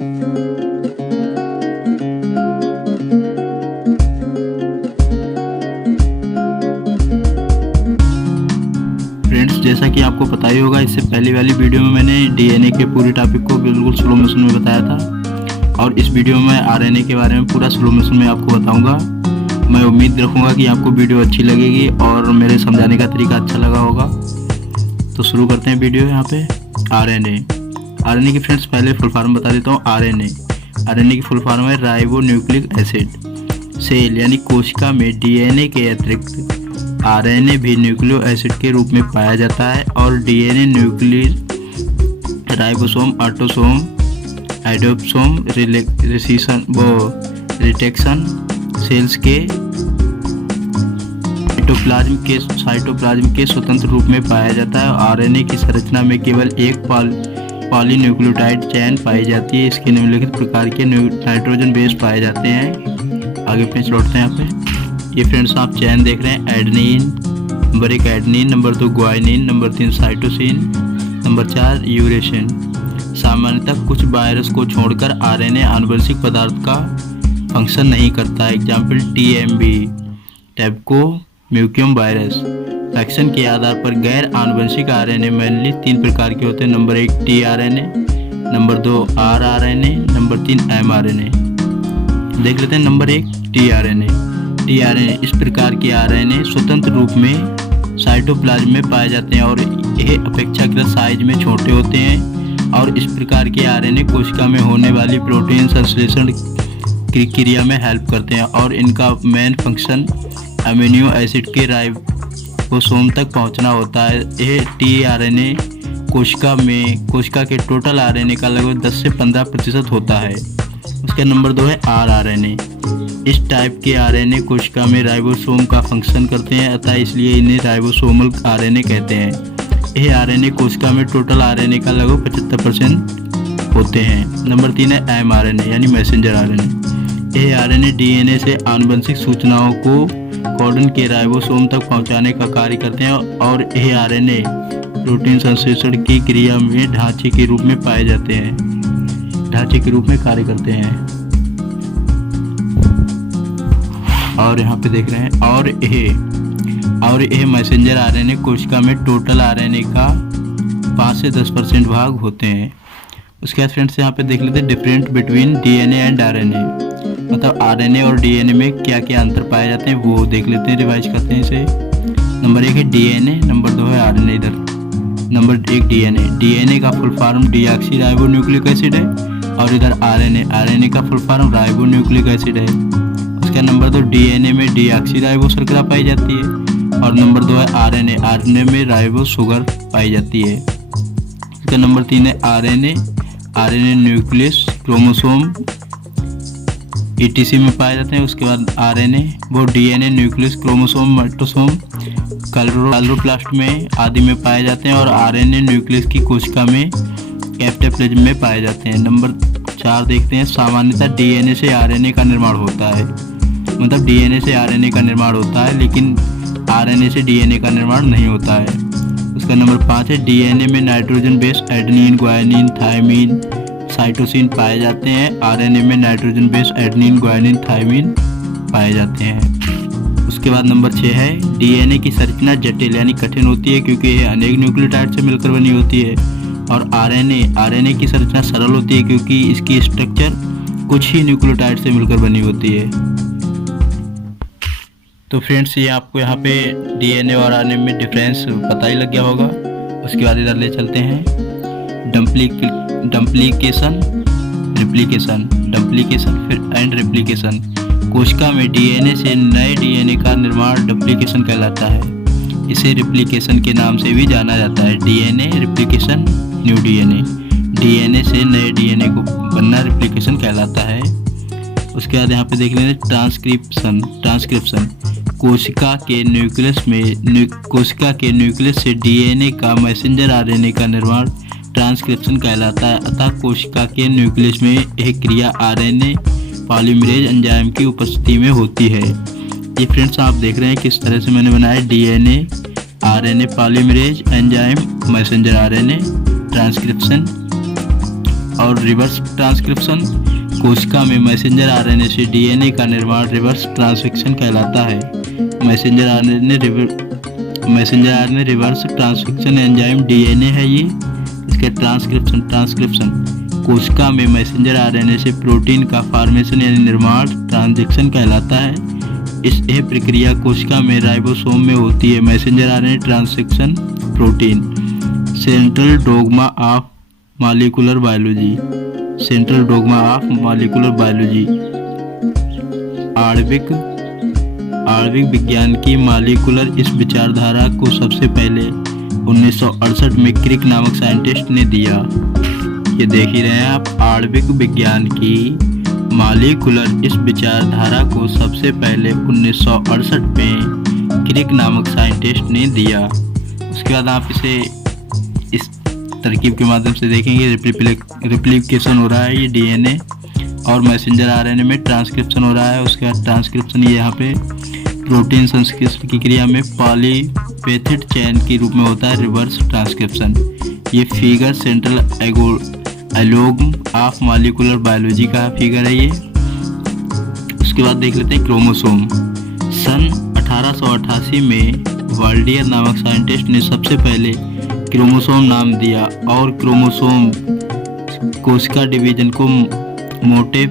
Friends, जैसा कि आपको पता ही होगा, इससे पहले वाली वीडियो में मैंने डीएनए के पूरे टॉपिक को बिल्कुल स्लो मोशन में बताया था और इस वीडियो में आरएनए के बारे में पूरा स्लो मोशन में आपको बताऊंगा। मैं उम्मीद रखूंगा कि आपको वीडियो अच्छी लगेगी और मेरे समझाने का तरीका अच्छा लगा होगा। तो शुरू करते हैं वीडियो। यहाँ पे आरएनए की फ्रेंड्स पहले फुल फॉर्म बता देता हूँ। आरएनए की फुल फॉर्म है राइबो न्यूक्लिक एसिड। सेल यानी कोशिका में डीएनए के अतिरिक्त आरएनए भी न्यूक्लियो एसिड के रूप में पाया जाता है और डीएनए न्यूक्लियस राइबोसोम, ऑटोसोम, एडोसोम, रिटेक्शन सेल्स के साइटोप्लाज्म के स्वतंत्र रूप में पाया जाता है। आरएनए की संरचना में केवल एक पॉलीन्यूक्लियोटाइड चेन पाई जाती है। इसके निम्नलिखित प्रकार के नाइट्रोजन बेस पाए जाते हैं। आगे पेज लौटते हैं। यहाँ पे ये फ्रेंड्स आप चैन देख रहे हैं। Adenine, number 1 adenine, number 2 guanine, number 3 cytosine, number 4 यूरेसिन। सामान्यतः कुछ वायरस को छोड़कर आरएनए आनुवंशिक पदार्थ का फंक्शन नहीं करता है। एग्जाम्पल टीएमवी, टैबको म्यूकियम वायरस। फंक्शन के आधार पर गैर आनुवंशिक आरएनए मेनली 3 प्रकार के होते हैं। Number 1 tRNA, number 2 rRNA, number 3 mRNA. देख लेते हैं। Number 1 tRNA. इस प्रकार के आरएनए स्वतंत्र रूप में साइटोप्लाज्म में पाए जाते हैं और यह अपेक्षाकृत साइज में छोटे होते हैं और इस प्रकार के आरएनए कोशिका में होने वाली प्रोटीन संश्लेषण की क्रिया में हेल्प करते हैं और इनका मेन फंक्शन अमीनो एसिड के राइबोसोम तक पहुंचना होता है। यह टीआरएनए कोशिका के टोटल आरएनए का लगभग 10 से 15% होता है। उसका नंबर 2 है आरआरएनए। इस टाइप के आरएनए कोशिका में राइबोसोम का फंक्शन करते हैं, अतः इसलिए इन्हें राइबोसोमल आरएनए कहते हैं। यह आरएनए कोशिका में टोटल आरएनए का लगभग 75% होते हैं। नंबर 3 है एमआरएनए यानी मैसेंजर आरएनए। यह आरएनए डीएनए से आनुवंशिक सूचनाओं को कोडन के राइबोसोम तक पहुंचाने का कार्य करते हैं और यह आरएनए प्रोटीन संश्लेषण की क्रिया में ढांचे के रूप में पाए जाते हैं, ढांचे के रूप में कार्य करते हैं। और यहाँ पे देख रहे हैं और यह मैसेंजर आरएनए कोशिका में टोटल आरएनए का 5 से 10% भाग होते हैं। उसके बाद फ्रेंड्स यहाँ पे देख लेते हैं different between DNA and RNA. मतलब आरएनए और डीएनए में क्या क्या अंतर पाए जाते हैं वो देख लेते हैं, रिवाइज करते हैं इसे। नंबर 1 है डीएनए, नंबर 2 है आरएनए। इधर नंबर 1 डीएनए का full form deoxy ribo nucleic acid है और इधर आरएनए का full form ribo nucleic acid है। उसका नंबर 2 डीएनए में डीऑक्सी राइबो शर्करा पाई जाती है और नंबर 2 है आरएनए में राइबो शुगर पाई जाती है। उसका नंबर 3 है आरएनए न्यूक्लियस, क्रोमोसोम, ईटीसी में पाए जाते हैं। उसके बाद आरएनए वो DNA nucleus, chromosome, autosome, chloroplast में आदि में पाए जाते हैं और आरएनए न्यूक्लियस की कोशिका में कैप्टोप्लाज्म में पाए जाते हैं। नंबर 4 देखते हैं। सामान्यतः डीएनए से आरएनए का निर्माण होता है, मतलब डीएनए से आरएनए का निर्माण होता है लेकिन आरएनए से डीएनए का निर्माण नहीं होता है। उसका नंबर 5 है डीएनए में nitrogen base adenine, guanine, thymine, cytosine पाए जाते हैं। आरएनए में nitrogen base adenine, guanine, thymine पाए जाते हैं। उसके बाद नंबर 6 है डीएनए की संरचना जटिल यानी कठिन होती है क्योंकि यह अनेक न्यूक्लियोटाइड से मिलकर बनी होती है और आरएनए की संरचना सरल होती है क्योंकि इसकी स्ट्रक्चर कुछ ही न्यूक्लियोटाइड से मिलकर बनी होती है। तो फ्रेंड्स ये आपको यहाँ पे डीएनए और आरएनए में डिफरेंस पता ही लग गया होगा। उसके बाद इधर ले चलते हैं डुप्लीकेशन फिर एंड रेप्लिकेशन। कोशिका में डीएनए से नए डीएनए का निर्माण डुप्लीकेशन कहलाता है। इसे रेप्लिकेशन के नाम से भी जाना जाता है। डीएनए रेप्लिकेशन, न्यू डीएनए से नए डीएनए को बनना रेप्लिकेशन कहलाता है। उसके बाद यहाँ पे देख लेंगे ट्रांसक्रिप्शन। कोशिका के न्यूक्लियस से डीएनए का मैसेंजर आरएनए का निर्माण ट्रांसक्रिप्शन कहलाता है। अतः कोशिका के न्यूक्लियस में यह क्रिया आरएनए पॉलीमरेज एंजाइम की उपस्थिति में होती है। ये फ्रेंड्स आप देख रहे हैं किस तरह से मैंने बनाया DNA, RNA polymerase enzyme, messenger RNA, transcription और रिवर्स ट्रांसक्रिप्शन। कोशिका में मैसेंजर आरएनए से डीएनए का निर्माण रिवर्स ट्रांसक्रिप्शन कहलाता है। Messenger RNA reverse transcription enzyme DNA है ये। इसका ट्रांसक्रिप्शन कोशिका में मैसेंजर आरएनए से प्रोटीन का फॉर्मेशन यानी निर्माण ट्रांजिशन कहलाता है। यह प्रक्रिया कोशिका में राइबोसोम में होती है। Messenger RNA transcription protein. Central dogma of molecular biology. आणविक विज्ञान की मॉलिक्यूलर इस विचारधारा को सबसे पहले 1968 में क्रिक नामक साइंटिस्ट ने दिया। ये देख ही रहे हैं आप, आणविक विज्ञान की मॉलिक्यूलर इस विचारधारा को सबसे पहले 1968 में क्रिक नामक साइंटिस्ट ने दिया। उसके बाद आप इसे इस तरकीब के माध्यम से देखेंगे। रिप्लिकेशन हो रहा है ये डीएनए और मैसेंजर आरएनए में ट्रांसक्रिप्शन हो रहा है। उसके बाद ट्रांसक्रिप्शन ये यहाँ पे प्रोटीन संश्लेषण की क्रिया में पॉलीपेप्टाइड चेन के रूप में होता है रिवर्स ट्रांसक्रिप्शन। ये figure central dogma of molecular biology का फिगर है ये। उसके बाद देख लेते हैं क्रोमोसोम। सन 1888 में वाल्डियर नामक साइंटिस्ट ने सबसे पहले क्रोमोसोम नाम दिया और क्रोमोसोम कोशिका डिवीजन को मोटा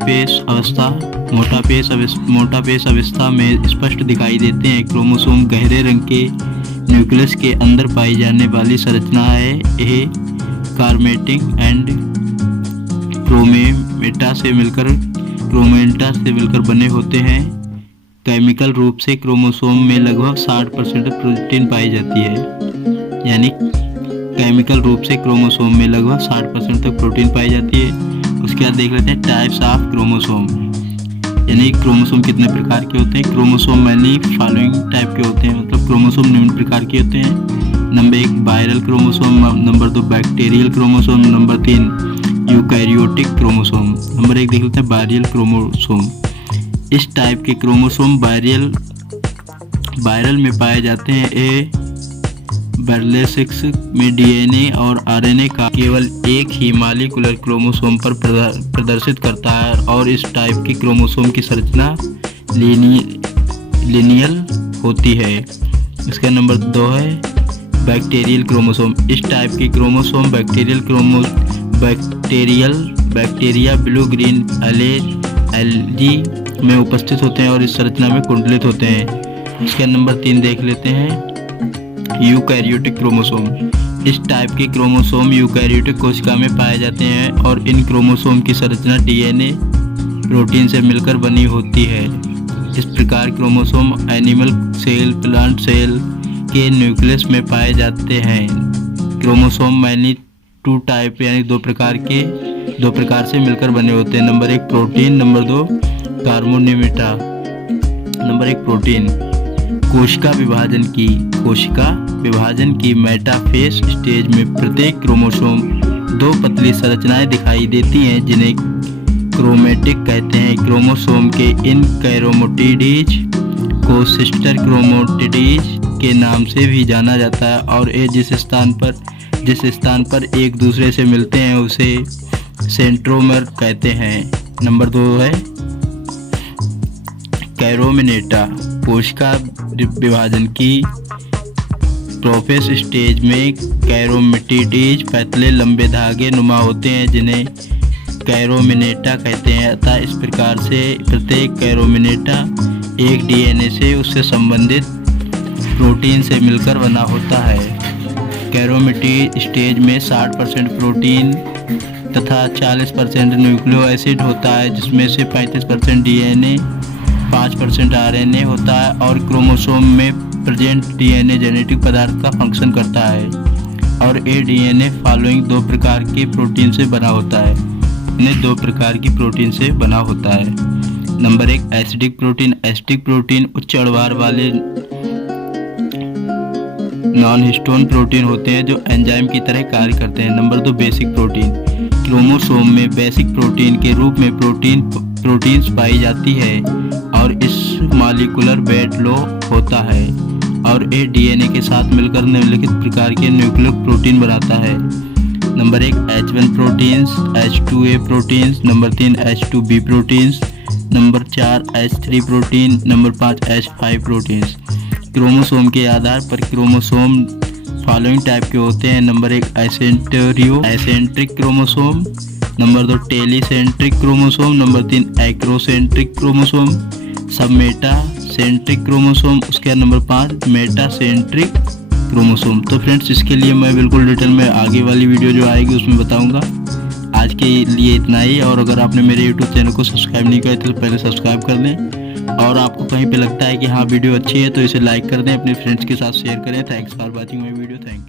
पेश अवस्था में स्पष्ट दिखाई देते हैं। क्रोमोसोम गहरे रंग के न्यूक्लियस के अंदर पाई जाने वाली संरचना है। यह कार्मेटिक एंड क्रोमेटा से मिलकर बने होते हैं। केमिकल रूप से क्रोमोसोम में लगभग 60% प्रोटीन पाई जाती है। यानी केमिकल रूप से क्रोमोसोम में लगभग 60% तक प्रोटीन पाई जाती है। उसके बाद देख लेते हैं टाइप्स ऑफ क्रोमोसोम, यानी क्रोमोसोम कितने प्रकार के होते हैं। क्रोमोसोम मैनी फॉलोइंग टाइप के होते हैं, मतलब क्रोमोसोम निम्न प्रकार के होते हैं। Number 1 viral chromosome, number 2 bacterial chromosome, number 3 eukaryotic chromosome. Number 1 देख लेते हैं वायरल क्रोमोसोम। इस टाइप के क्रोमोसोम वायरल में पाए जाते हैं। ए बैरलेसिक्स में डीएनए और आरएनए का केवल एक ही मॉलिक्यूलर क्रोमोसोम पर प्रदर्शित करता है और इस टाइप की क्रोमोसोम की संरचना लिनियल होती है। इसका नंबर 2 है बैक्टीरियल क्रोमोसोम। इस टाइप की chromosome bacteria blue green LG में उपस्थित होते हैं और इस संरचना में कुंडलित होते हैं। इसका नंबर 3 देख लेते हैं यूकैरियोटिक क्रोमोसोम। इस टाइप के क्रोमोसोम यूकैरियोटिक कोशिका में पाए जाते हैं और इन क्रोमोसोम की संरचना डीएनए प्रोटीन से मिलकर बनी होती है। इस प्रकार chromosome animal cell, plant cell के न्यूक्लियस में पाए जाते हैं। क्रोमोसोम मैनी 2 टाइप यानी दो प्रकार से मिलकर बने होते हैं। नंबर 1 प्रोटीन, नंबर 2 कार्बोनिमेटा। Number 1 protein. कोशिका विभाजन की मेटाफेज स्टेज में प्रत्येक क्रोमोसोम 2 पतली संरचनाएं दिखाई देती हैं जिन्हें क्रोमेटिक कहते हैं। क्रोमोसोम के इन कैरोमेटिडीज को सिस्टर क्रोमेटिडीज के नाम से भी जाना जाता है और ये जिस स्थान पर एक दूसरे से मिलते हैं उसे सेंट्रोमर कहते हैं। नंबर 2 है कैरोमिनेटा। कोशिका विभाजन की प्रोफेस स्टेज में कैरोमेटिडीज पतले लंबे धागे नुमा होते हैं जिन्हें कैरोमिनेटा कहते हैं। अतः इस प्रकार से प्रत्येक कैरोमिनेटा एक डीएनए से उससे संबंधित प्रोटीन से मिलकर बना होता है। कैरोमेटिड स्टेज में 60% प्रोटीन तथा 40% न्यूक्लियो एसिड होता है जिसमें से 35% डीएनए 5% आरएनए होता है और क्रोमोसोम में प्रेजेंट डीएनए जेनेटिक पदार्थ का फंक्शन करता है और ये डीएनए फॉलोइंग 2 प्रकार के प्रोटीन से बना होता है। इन्हें 2 प्रकार की प्रोटीन से बना होता है। Number 1 acidic protein. Acidic protein उच्च अणुभार वाले नॉन हिस्टोन प्रोटीन होते हैं जो एंजाइम की तरह कार्य करते हैं। Number 2 basic protein. क्रोमोसोम में बेसिक प्रोटीन के रूप में प्रोटीन्स पाई जाती है और इस मॉलिक्यूलर वेट लो होता है और ये डीएनए के साथ मिलकर निम्नलिखित प्रकार के न्यूक्लिक प्रोटीन बनाता है। Number 1 H1 proteins, H2A proteins, number 3 H2B proteins, number 4 H3 protein, number 5 H5 proteins. Chromosome के आधार पर क्रोमोसोम फॉलोइंग टाइप के होते हैं। Number 1 acentric chromosome, number 2 telocentric chromosome, number 3 acrocentric chromosome, sub metacentric chromosome, उसके बाद नंबर 5 मेटासेंट्रिक क्रोमोसोम। तो friends इसके लिए मैं बिल्कुल डिटेल में आगे वाली वीडियो जो आएगी उसमें बताऊंगा। आज के लिए इतना ही, और अगर आपने मेरे यूट्यूब चैनल को सब्सक्राइब नहीं किया तो पहले सब्सक्राइब कर लें, और आपको कहीं पे लगता है कि हाँ वीडियो अच्छी है तो इसे लाइक कर दें, अपने फ्रेंड्स के साथ शेयर करें। Thanks for watching my video. Thank you.